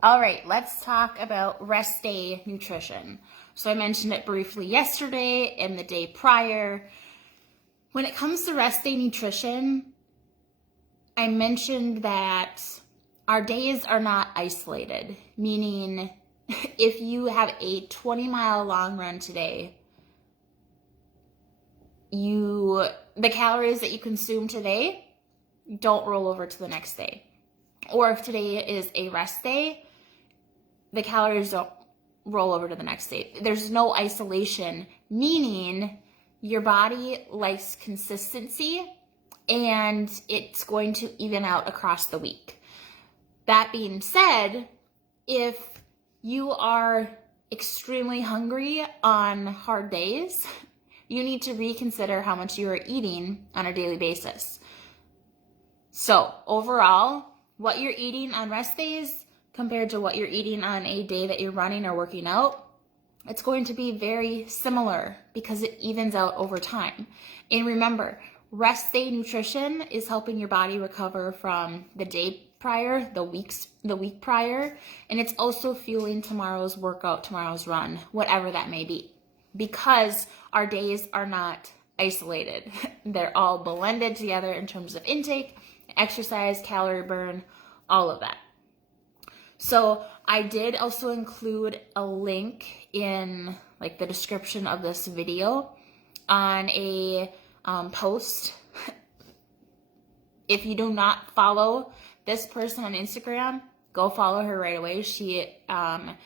All right, let's talk about rest day nutrition. So I mentioned it briefly yesterday and the day prior. When it comes to rest day nutrition, I mentioned that our days are not isolated, meaning if you have a 20-mile long run today, the calories that you consume today don't roll over to the next day. Or if today is a rest day, the calories don't roll over to the next day. There's no isolation, meaning your body likes consistency and it's going to even out across the week. That being said, if you are extremely hungry on hard days, you need to reconsider how much you are eating on a daily basis. So overall, what you're eating on rest days compared to what you're eating on a day that you're running or working out, it's going to be very similar because it evens out over time. And remember, rest day nutrition is helping your body recover from the day prior, the week prior, and it's also fueling tomorrow's workout, tomorrow's run, whatever that may be. Because our days are not isolated. They're all blended together in terms of intake, exercise, calorie burn, all of that. So I did also include a link in the description of this video on a post. If you do not follow this person on Instagram, go follow her right away. I'm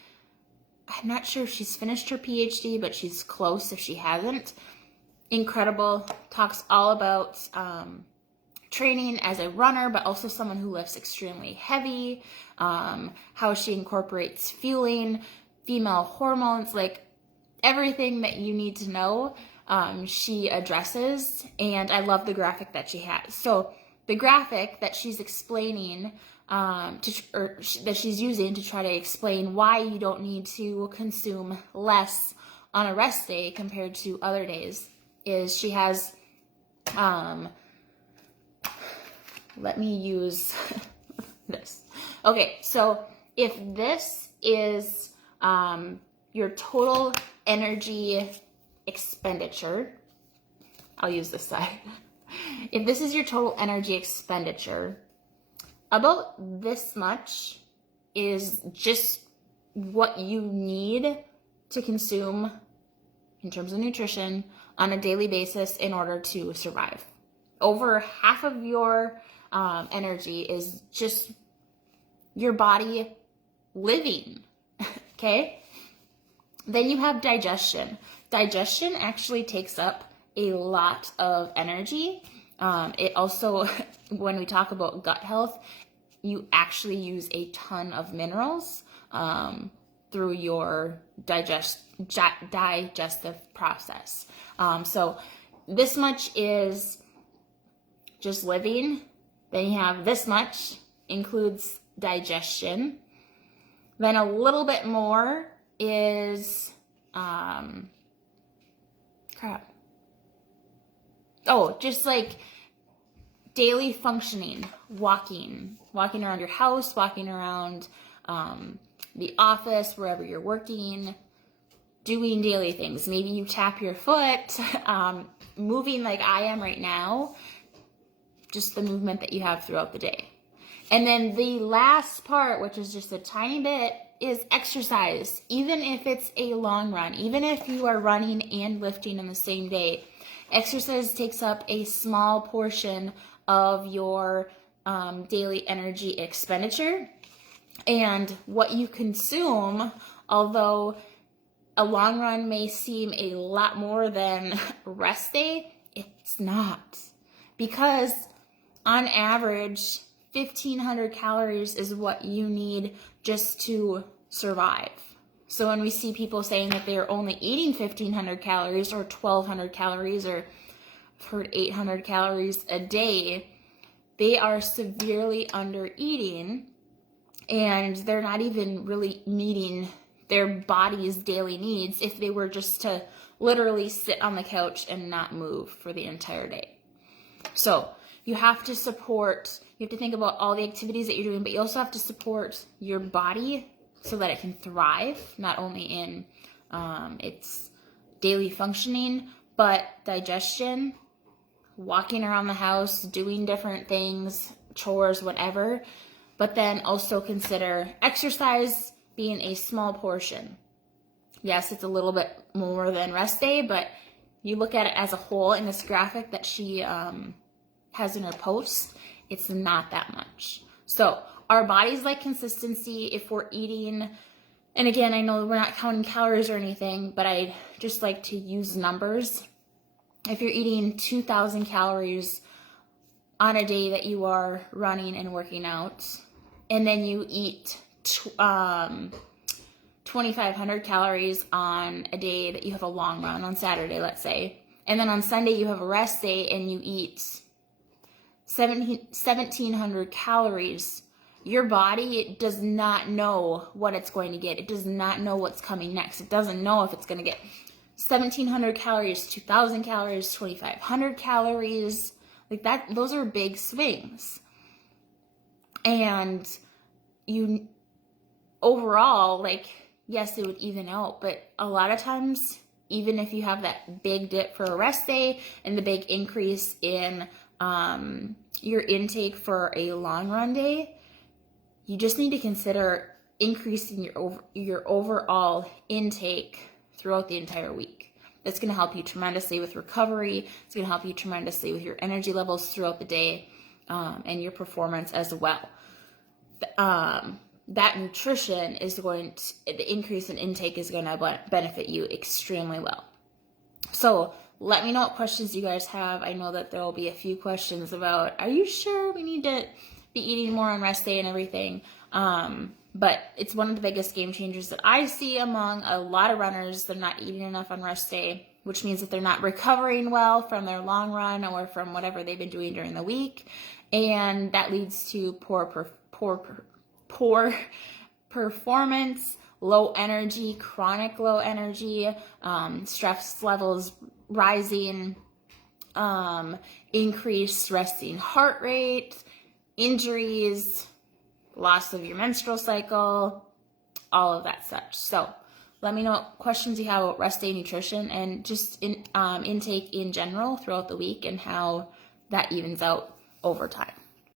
not sure if she's finished her PhD, but she's close if she hasn't. Incredible. Talks all about training as a runner, but also someone who lifts extremely heavy, how she incorporates fueling, female hormones, everything that you need to know, she addresses, and I love the graphic that she has. So the graphic that she's explaining, that she's using to try to explain why you don't need to consume less on a rest day compared to other days, is she has, let me use this. Okay, so if this is your total energy expenditure, I'll use this side. If this is your total energy expenditure, about this much is just what you need to consume in terms of nutrition on a daily basis in order to survive. Over half of your energy is just your body living, okay? Then you have digestion. Digestion actually takes up a lot of energy. It also, when we talk about gut health, you actually use a ton of minerals through your digestive process. So this much is just living. Then you have this much includes digestion. Then a little bit more is just daily functioning, walking around your house, walking around the office, wherever you're working, doing daily things. Maybe you tap your foot, moving like I am right now, just the movement that you have throughout the day. And then the last part, which is just a tiny bit, is exercise. Even if it's a long run, even if you are running and lifting in the same day, exercise takes up a small portion of your daily energy expenditure. And what you consume, although a long run may seem a lot more than rest day, it's not. Because on average, 1,500 calories is what you need just to survive. So when we see people saying that they're only eating 1,500 calories or 1,200 calories, or I've heard 800 calories a day, they are severely under eating, and they're not even really meeting their body's daily needs if they were just to literally sit on the couch and not move for the entire day. So you have to You have to think about all the activities that you're doing, but you also have to support your body so that it can thrive, not only in its daily functioning, but digestion, walking around the house, doing different things, chores, whatever. But then also consider exercise being a small portion. Yes, it's a little bit more than rest day, but you look at it as a whole in this graphic that she has in her post, it's not that much. So our bodies like consistency. If we're eating, and again, I know we're not counting calories or anything, but I just like to use numbers. If you're eating 2,000 calories on a day that you are running and working out, and then you eat 2,500 calories on a day that you have a long run, on Saturday, let's say, and then on Sunday you have a rest day and you eat 1,700 calories, your body does not know what it's going to get. It does not know what's coming next. It doesn't know if it's going to get 1,700 calories, 2,000 calories, 2,500 calories. Like that, those are big swings. And you overall, like, yes, it would even out, but a lot of times, even if you have that big dip for a rest day and the big increase in your intake for a long run day, you just need to consider increasing your overall intake throughout the entire week. That's going to help you tremendously with recovery. It's going to help you tremendously with your energy levels throughout the day and your performance as well. That nutrition is going to, the increase in intake is going to benefit you extremely well. So let me know what questions you guys have. I know that there will be a few questions about, are you sure we need to be eating more on rest day and everything? But it's one of the biggest game changers that I see among a lot of runners. They're not eating enough on rest day, which means that they're not recovering well from their long run or from whatever they've been doing during the week. And that leads to poor performance, low energy, chronic low energy, stress levels rising, increased resting heart rate, injuries, loss of your menstrual cycle, all of that such. So let me know what questions you have about rest day nutrition and just intake in general throughout the week and how that evens out over time.